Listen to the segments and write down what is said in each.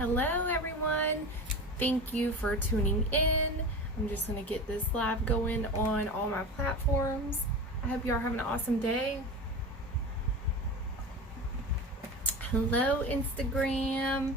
Hello everyone, thank you for tuning in. I'm just going to get this live going on all my platforms. I hope you are having an awesome day. Hello Instagram,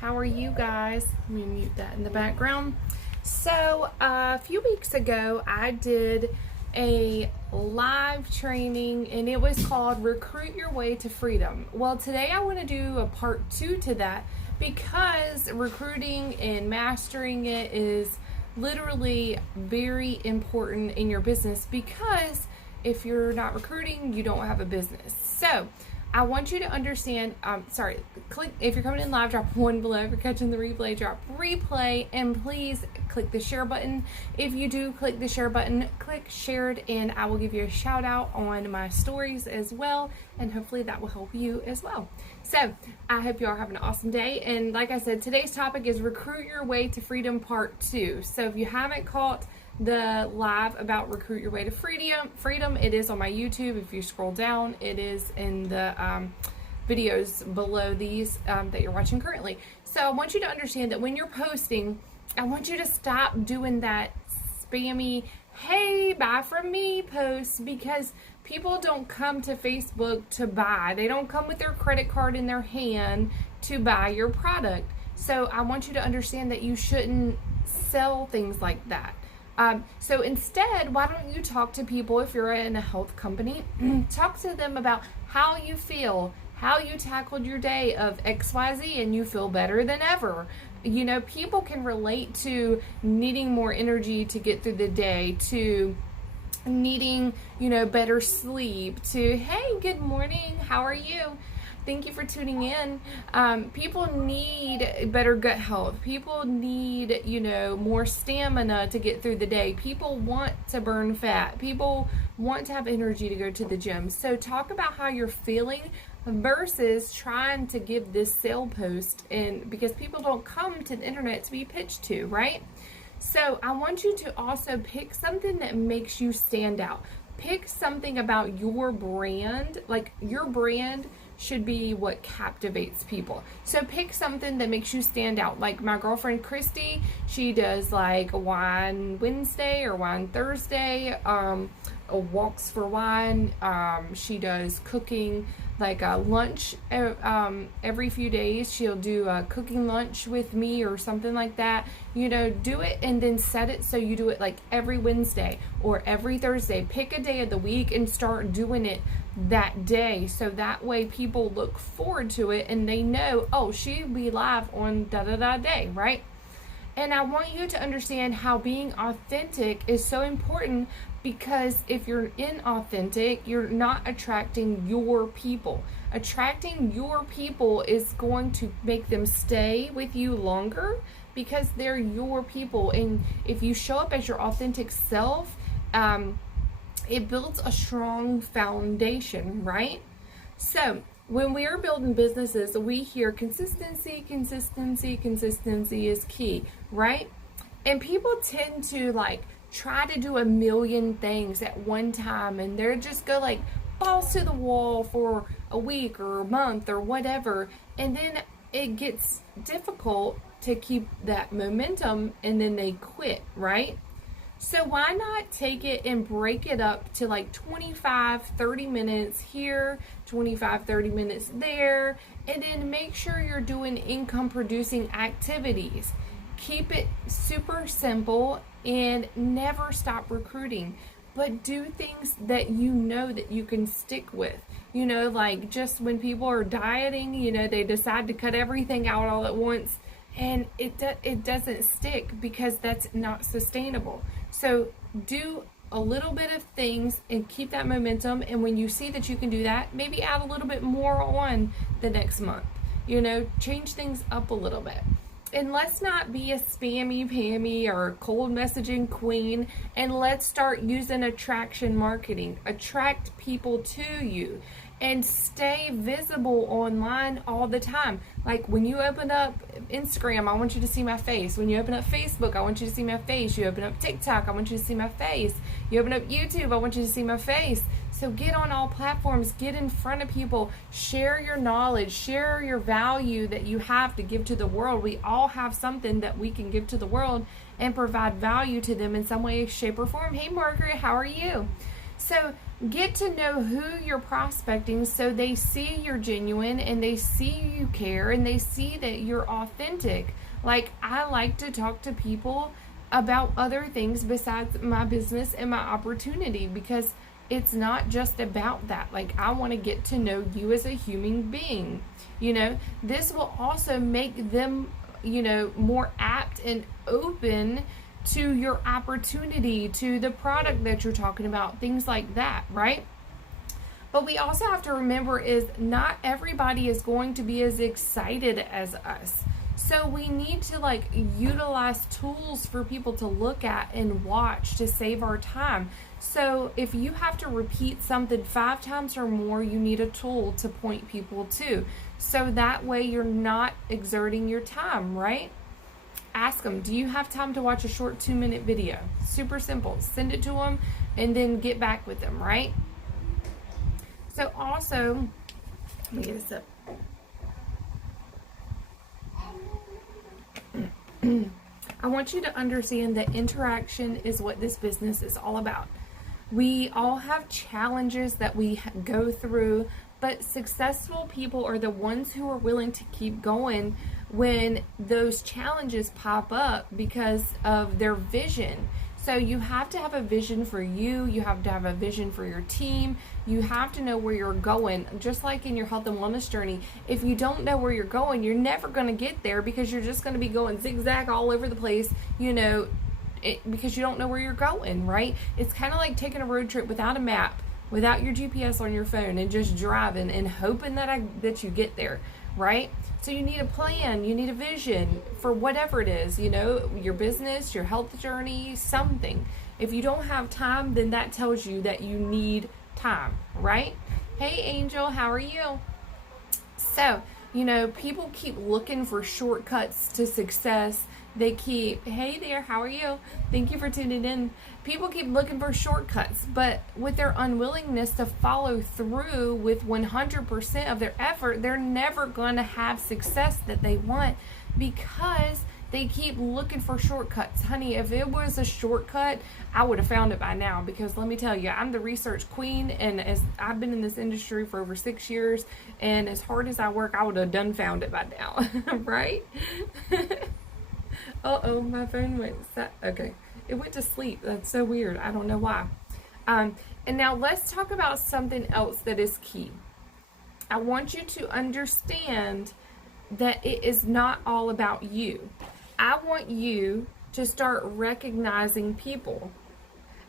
how are you guys? Let me mute that in the background. So a few weeks ago I did a live training and it was called Recruit Your Way to Freedom. Well, today I want to do a part 2 to that, because recruiting and mastering it is literally very important in your business, because if you're not recruiting, you don't have a business. So I want you to understand, click, if you're coming in live, drop 1 below. If you're catching the replay, drop replay, and please click the share button. If you do click the share button, click shared, and I will give you a shout out on my stories as well, and hopefully that will help you as well. So I hope you all have an awesome day, and like I said, today's topic is Recruit Your Way to Freedom Part 2. So if you haven't caught the live about Recruit Your Way to Freedom, it is on my YouTube. If you scroll down, it is in the videos below these that you're watching currently. So I want you to understand that when you're posting, I want you to stop doing that spammy, hey, buy from me posts, because people don't come to Facebook to buy. They don't come with their credit card in their hand to buy your product. So I want you to understand that you shouldn't sell things like that. So instead, why don't you talk to people, if you're in a health company, talk to them about how you feel, how you tackled your day of XYZ, and you feel better than ever. You know, people can relate to needing more energy to get through the day, to needing, better sleep, to, hey, good morning, how are you? Thank you for tuning in. People need better gut health. People need, more stamina to get through the day. People want to burn fat. People want to have energy to go to the gym. So talk about how you're feeling versus trying to give this sale post, and because people don't come to the internet to be pitched to, right? So I want you to also pick something that makes you stand out. Pick something about your brand, like your brand should be what captivates people. So pick something that makes you stand out. Like my girlfriend Christy, she does like a wine Wednesday or wine Thursday, walks for wine. She does cooking, like a lunch every few days. She'll do a cooking lunch with me or something like that. Do it and then set it so you do it like every Wednesday or every Thursday. Pick a day of the week and start doing it that day, so that way people look forward to it and they know, oh, she'll be live on da-da-da day, right? And I want you to understand how being authentic is so important, because if you're inauthentic, you're not attracting your people. Attracting your people is going to make them stay with you longer, because they're your people. And if you show up as your authentic self, it builds a strong foundation, right? So when we are building businesses, we hear consistency is key, right? And people tend to try to do a million things at one time, and they're just go balls to the wall for a week or a month or whatever, and then it gets difficult to keep that momentum, and then they quit, right? So why not take it and break it up to 25-30 minutes here, 25-30 minutes there, and then make sure you're doing income producing activities. Keep it super simple and never stop recruiting, but do things that that you can stick with. Just when people are dieting, they decide to cut everything out all at once, and it doesn't stick, because that's not sustainable. So do a little bit of things and keep that momentum, and when you see that you can do that, maybe add a little bit more on the next month. Change things up a little bit. And let's not be a spammy pammy or cold messaging queen, and let's start using attraction marketing. Attract people to you and stay visible online all the time. Like when you open up Instagram, I want you to see my face. When you open up Facebook, I want you to see my face. You open up TikTok, I want you to see my face. You open up YouTube, I want you to see my face. So get on all platforms, get in front of people, share your knowledge, share your value that you have to give to the world. We all have something that we can give to the world and provide value to them in some way, shape, or form. Hey, Margaret, how are you? So get to know who you're prospecting so they see you're genuine and they see you care and they see that you're authentic. Like, I like to talk to people about other things besides my business and my opportunity, because it's not just about that. Like, I want to get to know you as a human being. This will also make them, more apt and open to your opportunity, to the product that you're talking about, things like that, right? But we also have to remember is not everybody is going to be as excited as us. So we need to utilize tools for people to look at and watch to save our time. So if you have to repeat something 5 times or more, you need a tool to point people to. So that way you're not exerting your time, right? Ask them, do you have time to watch a short 2-minute video? Super simple. Send it to them and then get back with them, right? So also, let me get a sip. I want you to understand that interaction is what this business is all about. We all have challenges that we go through, but successful people are the ones who are willing to keep going when those challenges pop up because of their vision. So you have to have a vision for you. You have to have a vision for your team. You have to know where you're going. Just like in your health and wellness journey, if you don't know where you're going, you're never going to get there, because you're just going to be going zigzag all over the place, because you don't know where you're going, right? It's kind of like taking a road trip without a map, without your GPS on your phone, and just driving and hoping that you get there, right? So you need a plan, you need a vision for whatever it is, your business, your health journey, something. If you don't have time, then that tells you that you need time, right? Hey, Angel, how are you? So, people keep looking for shortcuts to success. Hey there, how are you? Thank you for tuning in. People keep looking for shortcuts, but with their unwillingness to follow through with 100% of their effort, they're never going to have success that they want, because they keep looking for shortcuts. Honey, if it was a shortcut, I would have found it by now, because let me tell you, I'm the research queen, and as I've been in this industry for over 6 years, and as hard as I work, I would have done found it by now, right? Uh-oh, my phone okay. It went to sleep. That's so weird. I don't know why. And now let's talk about something else that is key. I want you to understand that it is not all about you. I want you to start recognizing people.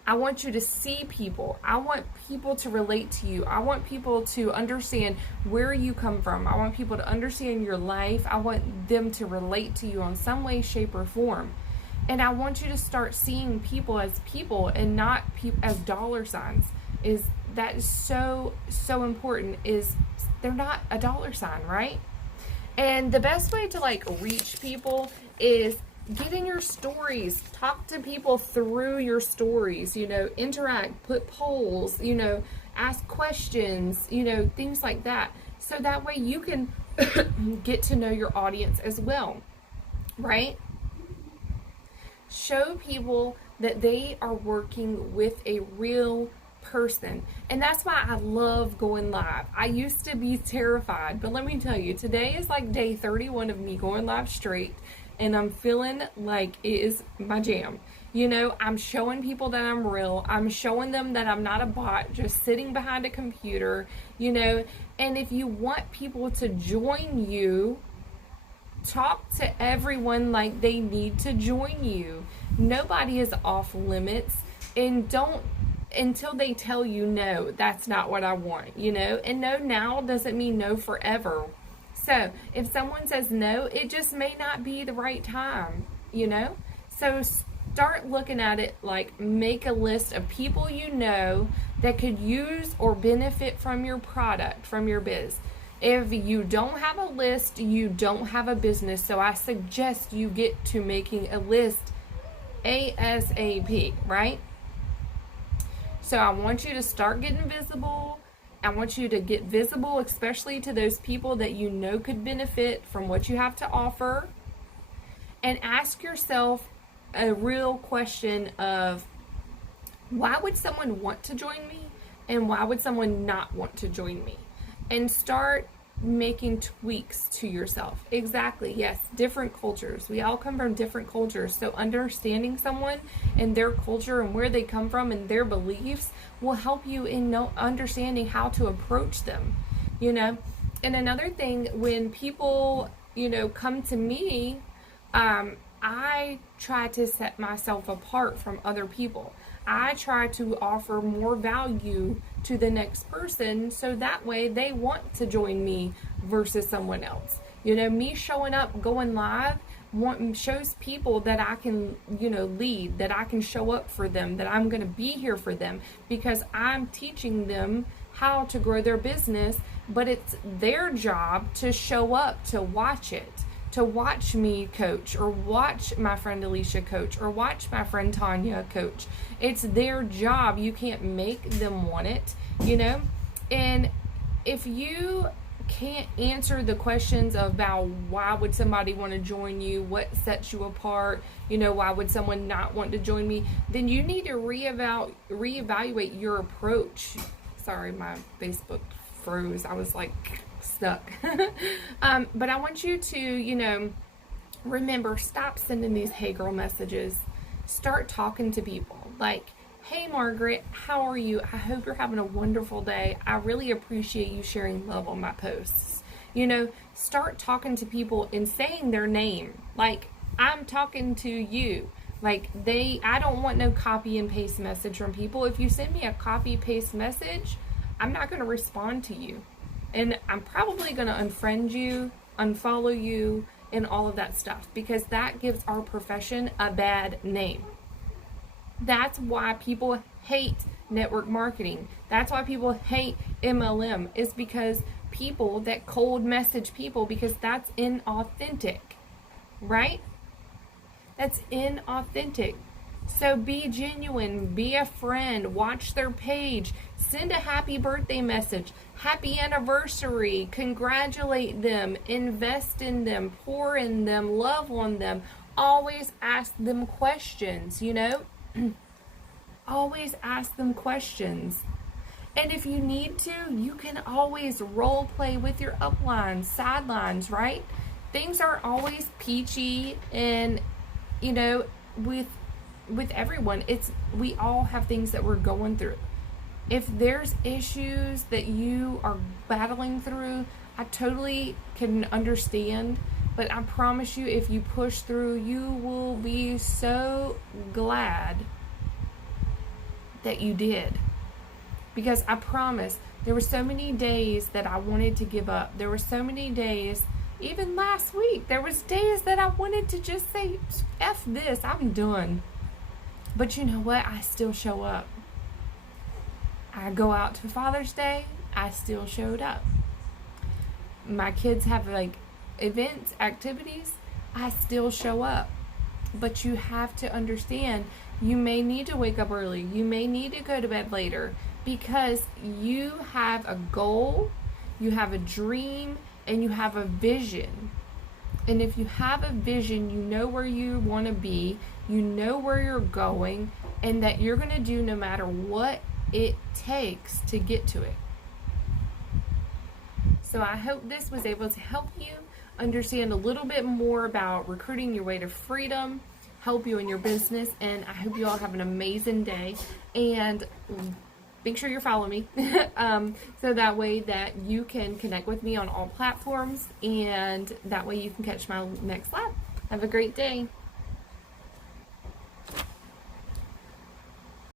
I want you to see people. I want people to relate to you. I want people to understand where you come from. I want people to understand your life. I want them to relate to you in some way, shape, or form. And I want you to start seeing people as people and not as dollar signs. That is so important. They're not a dollar sign, right? And the best way to reach people is get in your stories, talk to people through your stories, interact, put polls, ask questions, things like that. So that way you can get to know your audience as well, right? Show people that they are working with a real person. And that's why I love going live. I used to be terrified, but let me tell you, today is day 31 of me going live straight, and I'm feeling like it is my jam. I'm showing people that I'm real. I'm showing them that I'm not a bot just sitting behind a computer, and if you want people to join you, talk to everyone like they need to join you. Nobody is off limits, and don't until they tell you no, that's not what I want, and no now doesn't mean no forever. So if someone says no, it just may not be the right time, so start looking at it make a list of people that could use or benefit from your product, from your biz. If you don't have a list, you don't have a business. So I suggest you get to making a list ASAP, right? So I want you to start getting visible. I want you to get visible, especially to those people that you know could benefit from what you have to offer. And ask yourself a real question of, why would someone want to join me? And why would someone not want to join me? And start making tweaks to yourself. Exactly, yes, different cultures. We all come from different cultures. So understanding someone and their culture and where they come from and their beliefs will help you in understanding how to approach them, you know. And another thing, when people, you know, come to me, I try to set myself apart from other people. I try to offer more value to the next person, so that way they want to join me versus someone else. You know, me showing up, going live, shows people that I can, you know, lead, that I can show up for them, that I'm going to be here for them, because I'm teaching them how to grow their business, but it's their job to show up to watch it. To watch me coach, or watch my friend Alicia coach, or watch my friend Tanya coach. It's their job. You can't make them want it, you know? And if you can't answer the questions about why would somebody want to join you, what sets you apart, you know, why would someone not want to join me, then you need to reevaluate your approach. Sorry, my Facebook froze. I was like stuck. But I want you to, you know, remember, stop sending these hey girl messages. Start talking to people like, hey Margaret, how are you? I hope you're having a wonderful day. I really appreciate you sharing love on my posts. You know, start talking to people and saying their name. Like, I'm talking to you. Like, I don't want no copy and paste message from people. If you send me a copy paste message, I'm not going to respond to you. And I'm probably going to unfriend you, unfollow you, and all of that stuff, because that gives our profession a bad name. That's why people hate network marketing. That's why people hate MLM, is because people that cold message people, because that's inauthentic, right? That's inauthentic. So be genuine, be a friend, watch their page, send a happy birthday message, happy anniversary, congratulate them, invest in them, pour in them, love on them. Always ask them questions, you know? Always ask them questions. And if you need to, you can always role play with your uplines, sidelines, right? Things aren't always peachy, and, you know, with everyone, we all have things that we're going through. If there's issues that you are battling through, I totally can understand, but I promise you, if you push through, you will be so glad that you did. Because I promise, there were so many days that I wanted to give up. There were so many days, even last week, there was days that I wanted to just say, F this, I'm done. But you know what? I still show up. I go out to Father's Day, I still showed up. My kids have like events, activities, I still show up. But you have to understand, you may need to wake up early, you may need to go to bed later, because you have a goal, you have a dream, and you have a vision. And if you have a vision, you know where you want to be, you know where you're going, and that you're going to do no matter what it takes to get to it. So I hope this was able to help you understand a little bit more about recruiting your way to freedom, help you in your business, and I hope you all have an amazing day. And make sure you follow me so that way that you can connect with me on all platforms, and that way you can catch my next live. Have a great day.